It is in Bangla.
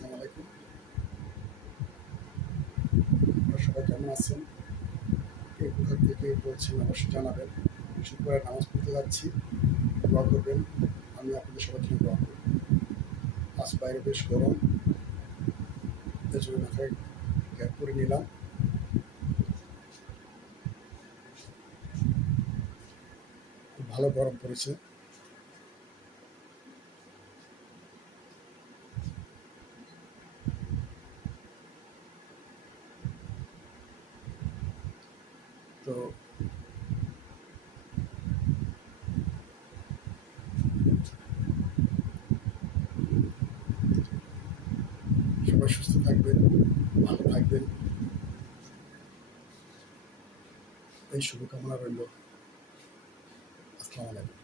আসসালামু আলাইকুম। আপনারা সবাই কেমন আছেন? কে কোথা থেকে বলছেন অবশ্যই জানাবেন। শুক্রবার নামাজ পড়তে যাচ্ছি, দোয়া করবেন। আমি আপনাদের সবার জন্য দোয়া করব। আজ বাইরে বেশ গরম, এর জন্য মাথায় ক্যাপ করে নিলাম। খুব ভালো গরম পড়েছে। তো সবাই সুস্থ থাকবেন, ভালো থাকবেন, এই শুভকামনা রইল। আসসালামু আলাইকুম।